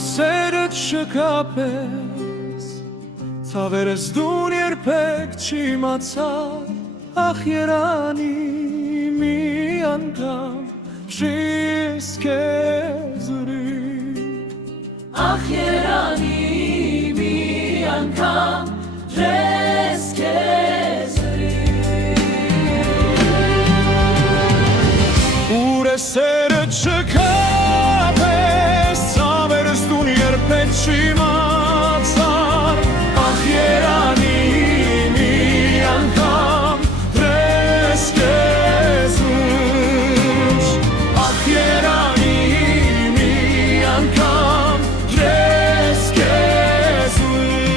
Սերը չկապես, ցավերս դուն երբեք չիմացար, ախ երանի մի անգամ շիս քեզ ուրիշ, ախ երանի մի անգամ շիս քեզ ուրիշ, ուր է սերը չկապես, ցավերս դուն երբեք չիմացար, ախ երանի մի անգամ դրես քեզ ուրիշ, ախ երանի մի անգամ դրես քեզ ուրիշ,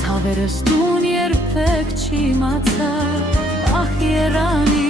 ցավերս դուն երբեք չիմացար, ախ երանի